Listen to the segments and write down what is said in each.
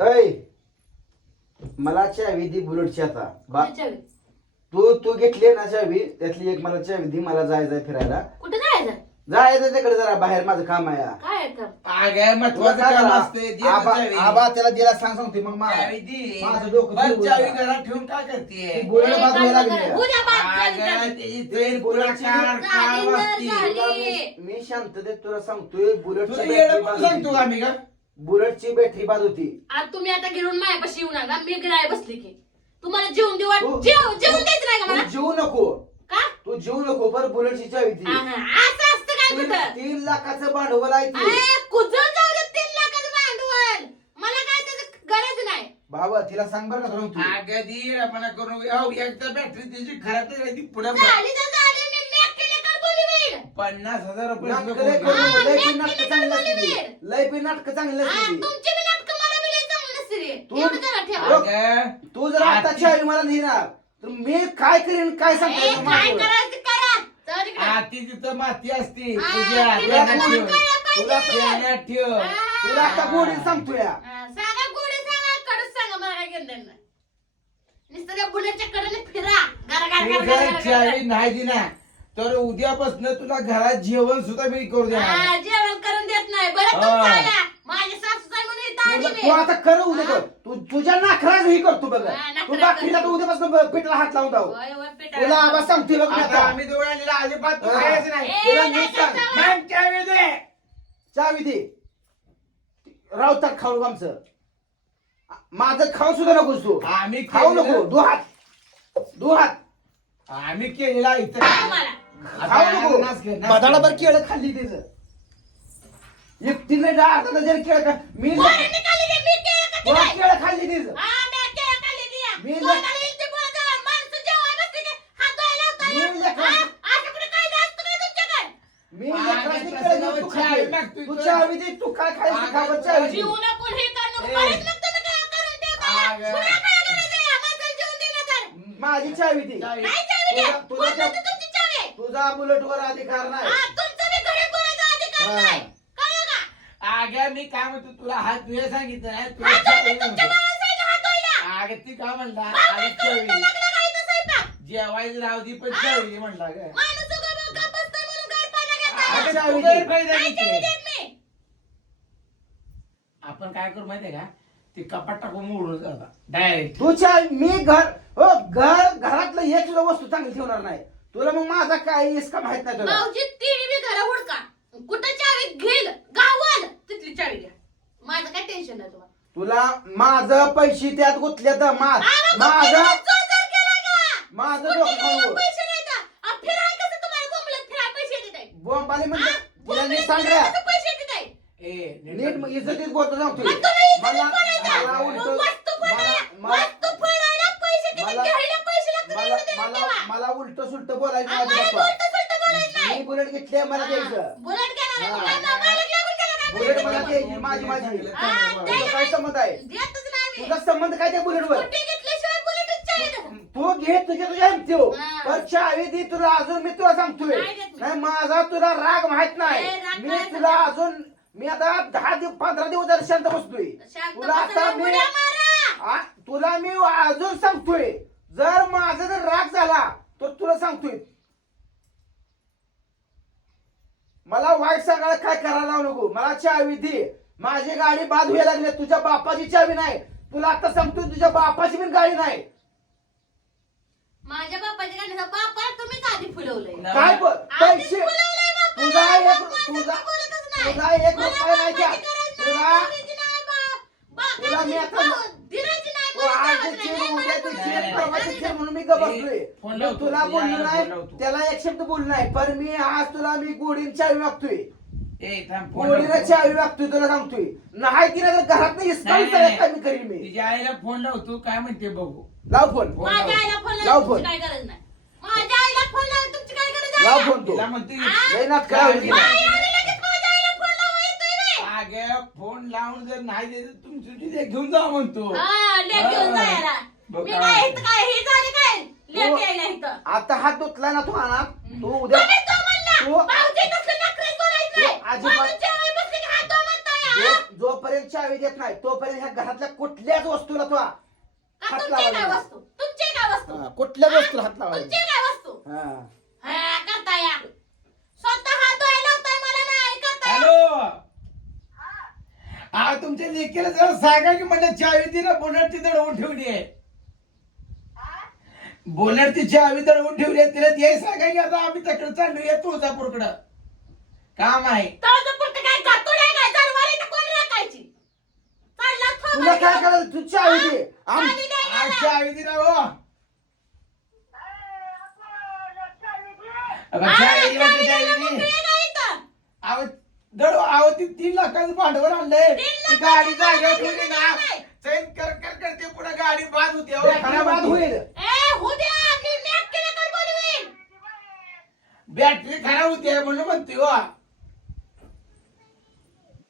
ऐ मला चावी दी बुलेटची आता बा कुठे चावी? तू तू घेतली ना चावी त्यातली एक मला चावी दी मला जायचंय फिरायला कुठे जायचं जायचं तिकडे जरा बाहेर माझं काम आहे काय आहे काम? अगं तुला महत्वाचं काय काम करा? असते दे ना आबा चावी. आबा त्याला दिला सांग सांगते मग मला चावी दे. माझं डोकं बरं, फिरवलं. चावी घरात ठेवून काय करते ती बुलेट ए, बाजूला काय लागली काय? आहे. उद्या बाप झाली अगं झाली. त्याची तेल बुलेटची कार कार झाली तर वाजती. झाली. तुला मी- मी शांततेत तुला सांगतोय तुला पण बाद सांगतो. का मी का बुलेटची बॅटरी बाद होती. आज तुम्ही आता घेऊन मायापाशी येऊ नका. मी गिराय बसली की. तुम्हाला जेवून देऊ वाट तू- जेव जेवून द्यायचं नाही का तू मला? जीव नको. का? तू जीव नको बरं बुलेटची चावी ती. असं असतं काय तीन कुठं? तीन लाखाचं भांडवल आहे ती. अरे कुजून जाऊ दे तीन लाखाचं भांडवल. मला काय त्याचं गरज नाही. बाबा तिला सांग बरं का तुला तू. अगं दी रमणा करून अहो, एकदा बॅटरी त्याची खराब झाली ती पुढे झाली तर झाली मी मॅक केले का बोली होईल पन्नास हजार रुपये नाटकं लय लय चांगली केली असते तर ती. लय बी नाटकं चांगली हा, असते ती. तुमची बी नाटकं मला बी लय चांगलं नसते रे तू- एवढं जरा ठेवा अगं, तू जर आता आती- चावी मला लिहिणार तर मी काय करेन काय ए, सांगता काय येतं माझं? करायचं करा चल इकडे. आती तिथं माती असते हा, तुझ्या तिला ठेव. करायला तुला ठेव हा. तुला आता गोडी सांगतो या हा, सांगा गोडे सांगा कडच सांगा मला काय घेणं देणं नाही. नुसतं त्या बुलेटच्या कडेने फिरा गारा गारा तू गारा गारा जर गारा चावी गारा. नाही दिना तर उद्यापासून तुला घरात जेवण सुद्धा मी करू देणार हा, जेवण करून देत नाही बरं हा. आल्या. म्हणून इथं आली मी. तू आता कर उद्या कर तू तुझ्या नाखराच ही करतो बघ हा, नखरा तू बाकीला कर. तर उद्यापासून पिठला हात लावून जाऊ होय, होय, पेटा. तुला आवाज सांगतोय बघ मी आता आता आम्ही दोघांनी अजिबात तू हा. खायचं नाही ए, तुला नाही नीट सांग. खायचं. मग चावी दे चावी दे रावतात खाऊ आमचं माझं खाऊ सुद्धा नकोस तू आम्ही खाऊ केलेलं- नको दु हात दु हात आम्ही केलेला इथं बदाडाभर. केळ खाल्ली त्याच एकटीने अर्धा डझन केळ खा मी ते तुला? केळ खाल्ली तीच. हा, मी ती. मी- ते हा? काय तू तू तो. दे तू खायचं तू. माझी चावी दे. चावी. तुझा- तुझा कोण त्या- होती तुमची चावी? तुझा बुलेट वर अधिकार नाही हा, तुमचं बी घरी बोलायचा अधिकार हा. नाही. कळलं का? आगे मी काय म्हणतो तुला हात तुला सांगितलं नाही तुला तुमच्या हात ती काय म्हणला काय चावी का स्वयंपाक? जेवायची राहू दे पण चावी म्हणला माणूस उगा बसतोय म्हणून गैरफायदा घेताय. तू. गैरफायदा मी. आपण काय करू माहितीये का ते कपाट टाकून मोडून जाता डायरेक्ट तू चावी मी घर हो घर घरातलं एक सुद्धा वस्तू चांगली ठेवणार नाही तुला मग माझा काय इसका माहीत नाही तुला? भाऊजी तिन्ही बी घरा हुडका कुठं चावी घेईल? गावाल. तिथली चावी द्या माझं काय टेन्शन नाही तुम्हाला. तुला माझं पैसे त्यात गुंतले तर मा- आवा, मग माझं फिरायला जोर-जोर केलाय का? माझं कुठे डोकं गेलेले खाऊ पैसे नाहीत का? आ, फिराय कसं तुम्हाला बोंबलत? फिराय पैसे देत आहे? बोंबाले आ, म्हणजे तिला नीट बोंबलत सांग फिराय रे. कसं पैसे देत आहे? ए नीट मग इज्जतीत बोलतो मला बोलायचं. मला मग उलट वस्तू फोडायला- मला वस्तू फोडायला पैसे किती मला- घ्यायला पैसे लागतात मला मला उलट सुलट बोलायचं बाप्पा. उलटं-सुलटं बोलायचं नाही. मी बुलेट घेतली मला द्यायचं हा, बुलेट मला? द्यायची माझी माझी तुझा काय संबंध आहे देतच नाही मी. तुझा संबंध काय त्या बुलेटवर. तू घे तुझ्या तुझ्या ठेव हा. पण चावी दी तुला अजून मी तुला सांगतोय नाही देत मी. नाही माझा तुला राग माहीत नाही मी तुला? अजून मी आता दहा दिवस पंधरा दिवस झाले शांत बसतोय तुला आता मी तुला मी अजून सांगतोय जर माझा जर राग झाला तर तुला सांगतोय. मला वाईट सांगायला काय करायला लावू नको? मला चावी दे. माझी गाडी बाद व्हायला लागली. तुझ्या बापाची चावी नाही. तुला आता सांगतोय तुझ्या बापाची पण गाडी नाही. माझ्या बापाच्या गाण्याचा बापा तुम्हीच आधी फुलवलंय. नाही. काय आधीच पैसे. फुलवलंय बापाला. तुझा एक बापाचं तुझा तर बोलतच नाही. तुझा एक मला रुपया नाही द्या. बापाची गरज नाही, तुला बापाची नाही, तुला मी आता- भाऊ, दिराची नाही, तू मला आज जावंच चेन नाही. उद्या तू मला चेन नाही, परवा नाही. चेन म्हणून मी फोन लावतो. तुला बोललो याला नाही फोन लावतो. त्याला एक शब्द बोललो नाही पण मी आज तुला मी गोडीन चावी मागतोय ए थांब फोन गोडीला लावतो. चावी मागतोय तुला सांगतोय नाही तिला जर घरात नाही नाही, नाही, नाही. मी करीन मी तिच्या आईला फोन लावतो काय म्हणते बघू लाव फोन फोन माझ्या. आईला फोन लाव लावून फोन. तुमची काय गरज नाही माझ्या आईला फोन लावून तुमची काय गरज आहे लाव फोन तू तिला म्हणते तिला. आई आली लगेच माझ्या आईला फोन लावा येतोय फोन लावून जर नाही देत तुमची तुझे घेऊन जा म्हणतो हा, लेक घेऊन हा. जायला बघ मी काय काय म्हणते. इथं काय हे झाले काय लेक यायला इथं आता हात धुतला ना तू आणा तू उद्या तुम्हीच तो म्हणला. तू- भाऊजी तसलं नखरेच बोलायचं तू नाही. अजिबात- माणूस जेवायला बसले की हात धुवा म्हणताय, हा? जो- जोपर्यंत चावी देत नाही तोपर्यंत ह्या घरातल्या कुठल्याच वस्तूला तू का हात तुमची काय लावायचा. वस्तू तुमची काय वस्तू हा, कुठल्याच वस्तूला हात तुमची लावायचा काय वस्तू हा. हा करता या स्वतः हात धुवायला लावताय मला नाही करता या. हॅलो आ तुमच्या लेकीला जरा सांगा की म्हणजे चावी ती ना बोलत ती दडवून ठेवली आहे. ती चावी दडवून ठेवली आहे तिला ते सांगा की आता आम्ही तकडे चाललोय तुळजापूरकडं. काम आहे. काय जातो नाही काय? जरवारी तर कोण राखायची? चालला तुला काय. करायचं? तू चावी दे. आम- चावी आज हो अगं, चावी चावी मोकळी इथं? अहो दड अहो ती तीन लाखाचं भांडवल आणलंय तीन ती लाखाचं गाडी जागेवर भांडवल ठेवली ना आणलंय. चैन कर कर करते पुढे गाडी बाद होते अहो, खराब बाद होते. होईल ए, होऊ द्या, मी नक्की नका बोलवीन. बॅटरी खराब होते म्हणून म्हणते हो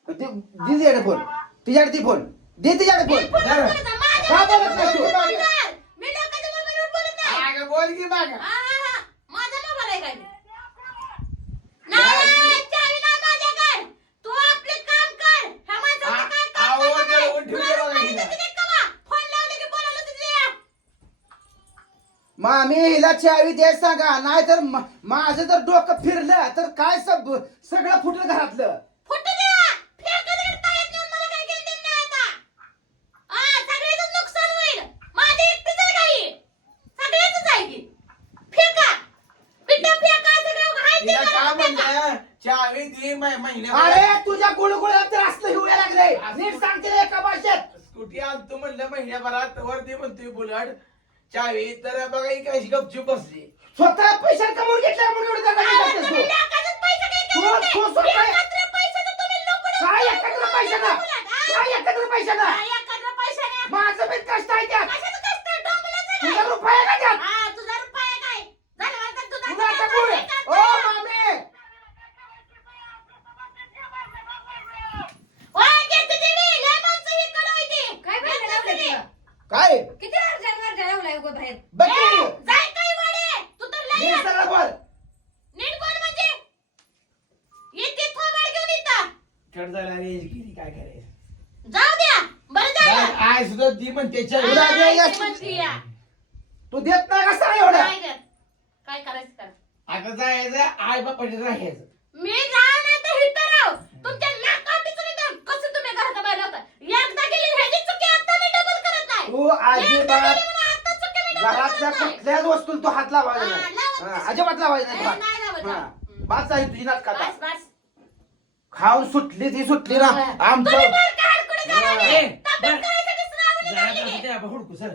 दे तिच्याकडे फोन तिच्याकडे ती फोन दे तिच्याकडे मी फोन फोन जरा. करता, माझ्या का बोलत नाही तू? मोबाईलवर बोलणार. मी लोकांच्या मोबाईलवर बोलत नाही. मागं बोल की मागं. हा, हा, हा. माझा मोबाईल आहे काय नाही, नाही, चावी नाही माझ्याकडे. तू आपले काम कर. ह्या माणसाचं आ- काय काम आहो, करणार नाही. देऊन ठेवलं तुला बघा रुपये हिला. देते का बा? फोन लावले की बोलायला तुझे या. चावी दे सांगा नाहीतर म- माझं जर डोकं फिरलं तर काय सब सगळं फुटलं घरातलं फुटू द्या. फेका तिकडे ताईत नेऊन मला काय घेणं देणं नाही आता. सगळ्याचंच नुकसान होईल. माझी एकटीच आहे का? सगळ्याचंच आहे की. फेका. पिठं फेका, सगळं आहे ते तिला मला काय फेका. म्हणलं चावी दे मै- महिन्या अरे तुझ्या गुळगुळ्यात तर असलं हिवड्या लागलंय नीट सांगते रे एका भाषेत स्कूटी आणतो म्हणलं महिन्याभरात वर दे म्हणतोय बुलट चावी तर बघा ही कशी गपचूप बसली स्वतः पैसा कमवून घेतला म्हणून एवढं दगादगी अहो, करतेस तुम्ही तू. लाखाचंच पैसे काय तू- करत नाही. तू स्वतः- एकत्र पैशाचं तुम्ही लुबाडून काय. एकत्र हा? काय काय एकत्र पैशाने? माझं बी कष्ट आहे त्यात कशाचं कष्ट आहे? डोंबल्याचं काय? तुझा रुपया का त्यात हा, तुझा रुपया काय? झालं काय? ओ मामे ओय, घेते. लय माणसं इकडं होती. उगं बाहेर बघ ए, की. जाय काय वाडे? तू तर लय नीट सगळं बोल नीट बोल म्हणजे. इथे थोबाड घेऊन इथं. कट झाला रेंज गेली काय करायचं जाऊ द्या. बरं झालं. आय सुद्धा ती म्हणती या. तू देत नाही का सांग एवढं काय कर? काय करायचं कर. आता जायचं आय बापाच्या राहायचं मी जाऊ नाही तर. तुमच्या नाही कसं तुम्ही घराच्या बाहेर होता? एकदा गेली ह्याची चुकी आता मी डबल करत नाही. तू एकदा अजिबात गेली म्हणून आता चुकी मी double घरातल्या. कुठल्याच वस्तूला तू हात लावायचा नाही हा. अजिबात लावायचा नाही. हा. झाली तुझी नाटकात बस, बस. खाऊन सुटली ती सुटली ना आमचं तुम्ही नाही. ए, तब्येत बरं. जरा. ते आपण हुडकू सर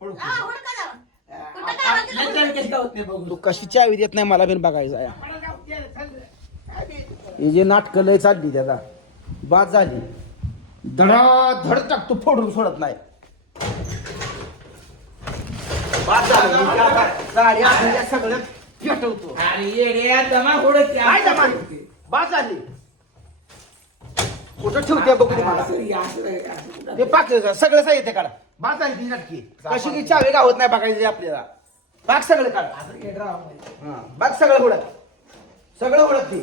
हुडकू हा, हुडका जावा. कुठं गावत नाही तू बघू कशी चावी देत नाही मला बिन बघायचं आहे मला. ही जी नाटकं लय चालली त्याचा बाद झाली धडा धड टाकतो फोडून सोडत नाही बाद झालं मी काय काय, गाडी आपल्याला सगळं पेटवतो अरे येड्या दमा काय जमा झाली कुठं ठेवते बघू ते पाक सगळं साहित्य काढा बाद झाली ती नाटकी कशी की चावी गावत नाही बघायची आपल्याला बाग सगळं काढा हा, बाग सगळं हुडक सगळं हुडकते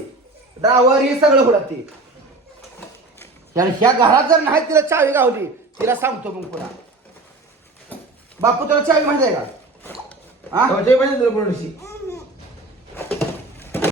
ड्रावर हे सगळं हुडकते आणि ह्या घरात जर नाही तिला चावी गावली तिला सांगतो मग पुन्हा बापू तुला चावी माहिती आहे का हा हो, ते तुला इंद्रप्रदोषी.